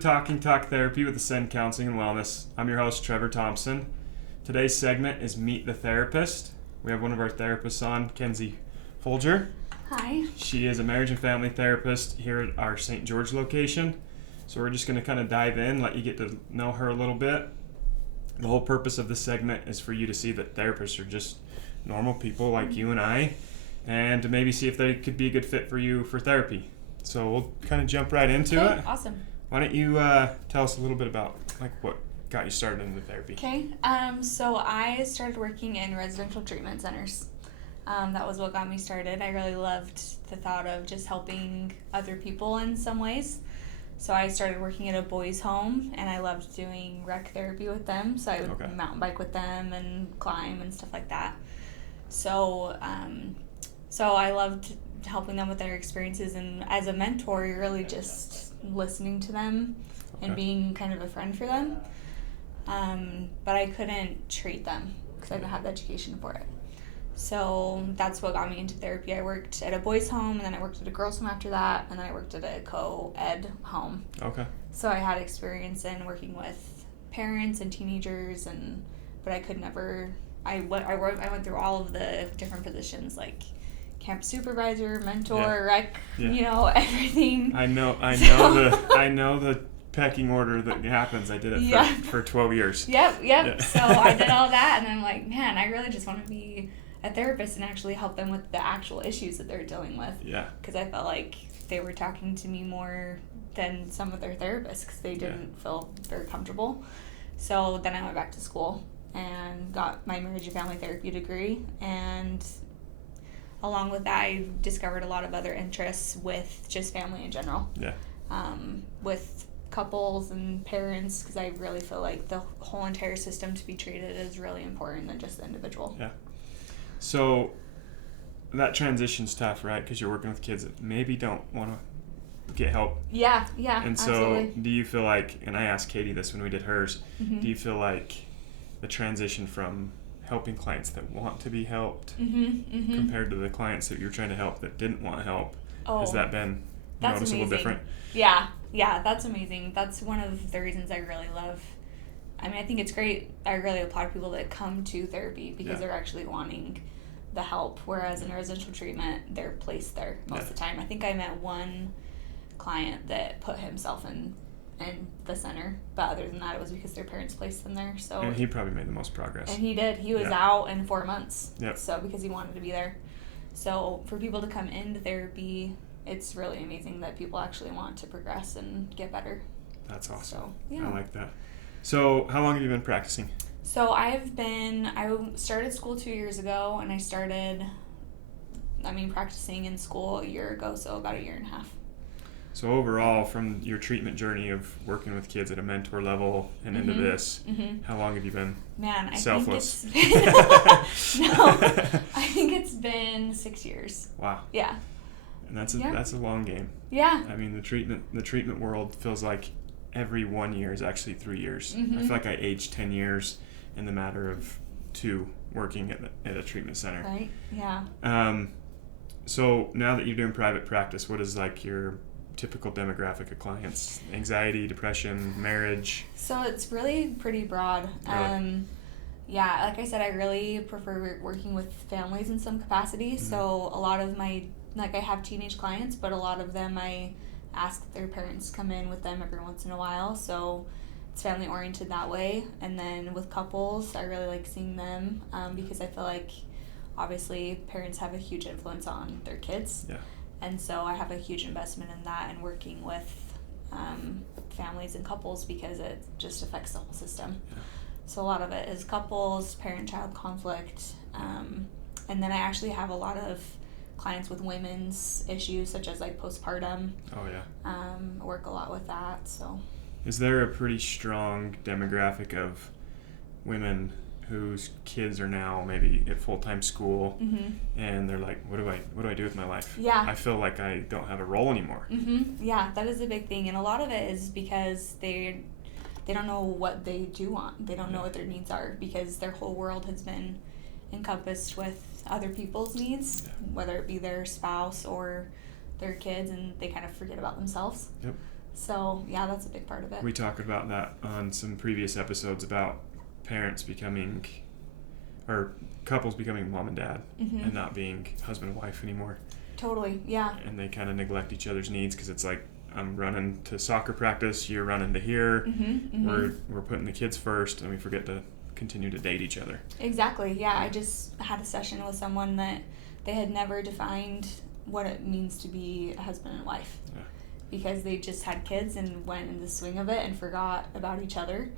Talking Talk Therapy with Ascend Counseling and Wellness. I'm your host, Trevor Thompson. Today's segment is Meet the Therapist. We have one of our therapists on, Kenzie Foulger. Hi. She is a marriage and family therapist here at our St. George location. So we're just going to kind of dive in, let you get to know her a little bit. The whole purpose of this segment is for you to see that therapists are just normal people like you and I, and to maybe see if they could be a good fit for you for therapy. So we'll kind of jump right into it. Awesome. Why don't you tell us a little bit about what got you started into therapy? Okay. So I started working in residential treatment centers. That was what got me started. I really loved the thought of just helping other people in some ways. So I started working at a boys' home, and I loved doing rec therapy with them. So I would mountain bike with them and climb and stuff like that. So I loved helping them with their experiences, and as a mentor, you're really just listening to them and being kind of a friend for them. But I couldn't treat them because I didn't have the education for it. So that's what got me into therapy. I worked at a boys' home, and then I worked at a girls' home after that, and then I worked at a co-ed home. Okay. So I had experience in working with parents and teenagers, but I could never. I went through all of the different positions, like camp supervisor, mentor, rec, everything. I know the pecking order that happens. I did it for 12 years. Yep. Yeah. So I did all that, and I'm like, man, I really just want to be a therapist and actually help them with the actual issues that they're dealing with. Yeah. Because I felt like they were talking to me more than some of their therapists because they didn't feel very comfortable. So then I went back to school and got my marriage and family therapy degree, and along with that, I discovered a lot of other interests with just family in general. Yeah. With couples and parents, because I really feel like the whole entire system to be treated is really important than just the individual. Yeah. So that transition's tough, right? Because you're working with kids that maybe don't want to get help. Yeah, and so absolutely. Do you feel like, and I asked Katie this when we did hers, do you feel like the transition from helping clients that want to be helped compared to the clients that you're trying to help that didn't want help, has that been noticeable different? Yeah, that's amazing. That's one of the reasons I really love. I mean, I think it's great. I really applaud people that come to therapy because they're actually wanting the help, whereas in residential treatment, they're placed there most of the time. I think I met one client that put himself in the center, but other than that, it was because their parents placed them there. So and he probably made the most progress. And he did. He was out in 4 months. Yep. So because he wanted to be there. So for people to come into therapy, it's really amazing that people actually want to progress and get better. That's awesome. So, yeah. I like that. So how long have you been practicing? So I started school 2 years ago, and I started practicing in school a year ago, so about a year and a half. So overall, from your treatment journey of working with kids at a mentor level and into this, how long have you been selfless? I think it's been 6 years. Wow. Yeah. And that's a long game. Yeah. I mean, the treatment world feels like every 1 year is actually 3 years. I feel like I aged 10 years in the matter of 2 working at a treatment center. Right. Yeah. So now that you're doing private practice, what is like your typical demographic of clients? Anxiety, depression, marriage? So it's really pretty broad. Really? Yeah, like I said, I really prefer working with families in some capacity. So a lot of I have teenage clients, but a lot of them I ask their parents come in with them every once in a while. So it's family oriented that way. And then with couples, I really like seeing them because I feel like obviously parents have a huge influence on their kids. Yeah. And so I have a huge investment in that and working with families and couples because it just affects the whole system. Yeah. So a lot of it is couples, parent-child conflict. And then I actually have a lot of clients with women's issues such as like postpartum. Oh, yeah. I work a lot with that. So is there a pretty strong demographic of women whose kids are now maybe at full-time school and they're like, what do I do with my life? Yeah. I feel like I don't have a role anymore. Yeah, that is a big thing. And a lot of it is because they don't know what they do want. They don't know what their needs are because their whole world has been encompassed with other people's needs, whether it be their spouse or their kids, and they kind of forget about themselves. Yep. So, yeah, that's a big part of it. We talked about that on some previous episodes about parents becoming, or couples becoming mom and dad, Mm-hmm. and not being husband and wife anymore. Totally, yeah. And they kind of neglect each other's needs because it's like, I'm running to soccer practice, you're running to here, Mm-hmm. Mm-hmm. we're putting the kids first, and we forget to continue to date each other. Exactly, yeah. I just had a session with someone that they had never defined what it means to be a husband and wife. Yeah. Because they just had kids and went in the swing of it and forgot about each other.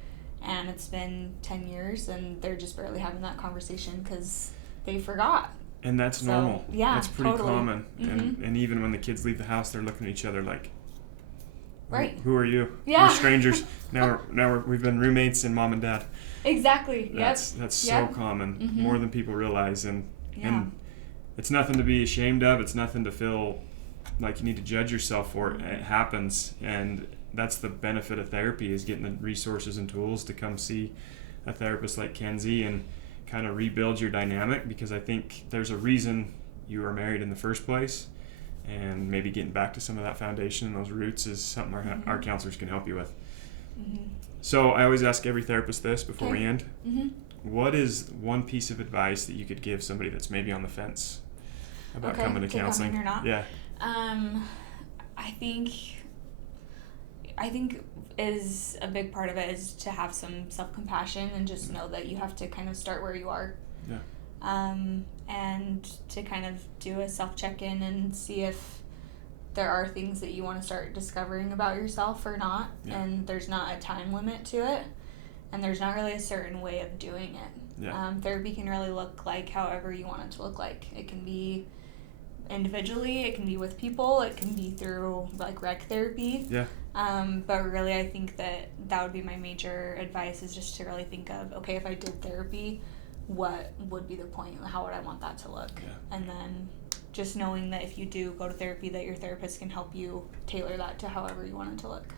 And it's been 10 years and they're just barely having that conversation because they forgot. And that's normal. Yeah, that's pretty totally. common. Mm-hmm. And even when the kids leave the house, they're looking at each other like, right. Who are you? Yeah. We're strangers. We've been roommates and mom and dad. Exactly. That's Yep. so common, Mm-hmm. more than people realize, and it's nothing to be ashamed of. It's nothing to feel like you need to judge yourself for. It happens, and that's the benefit of therapy, is getting the resources and tools to come see a therapist like Kenzie and kind of rebuild your dynamic, because I think there's a reason you were married in the first place, and maybe getting back to some of that foundation and those roots is something our counselors can help you with. Mm-hmm. So I always ask every therapist this before we end. Mm-hmm. What is one piece of advice that you could give somebody that's maybe on the fence about coming to counseling? Coming or not? Yeah. I think is a big part of it is to have some self-compassion and just know that you have to kind of start where you are. Yeah. And to kind of do a self-check-in and see if there are things that you want to start discovering about yourself or not. Yeah. And there's not a time limit to it. And there's not really a certain way of doing it. Yeah. Therapy can really look like however you want it to look like. It can be individually, it can be with people, it can be through like rec therapy. Yeah. But really I think that would be my major advice, is just to really think of, okay, if I did therapy, what would be the point? How would I want that to look? Yeah. And then just knowing that if you do go to therapy, that your therapist can help you tailor that to however you want it to look.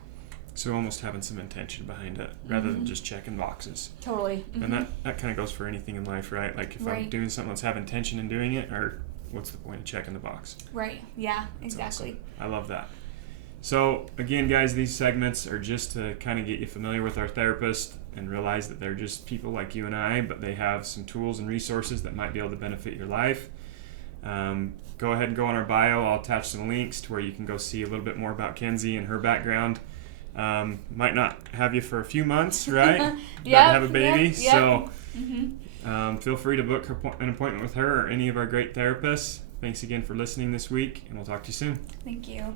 So almost having some intention behind it rather than just checking boxes. Totally. Mm-hmm. And that kind of goes for anything in life, right? Like if I'm doing something, let's have intention in doing it, or what's the point of checking the box? Right. Yeah, That's exactly. Awesome. I love that. So again, guys, these segments are just to kind of get you familiar with our therapist and realize that they're just people like you and I, but they have some tools and resources that might be able to benefit your life. Go ahead and go on our bio. I'll attach some links to where you can go see a little bit more about Kenzie and her background. Might not have you for a few months, right? Yeah. Have a baby. Yep. So Mm-hmm. Feel free to book an appointment with her or any of our great therapists. Thanks again for listening this week, and we'll talk to you soon. Thank you.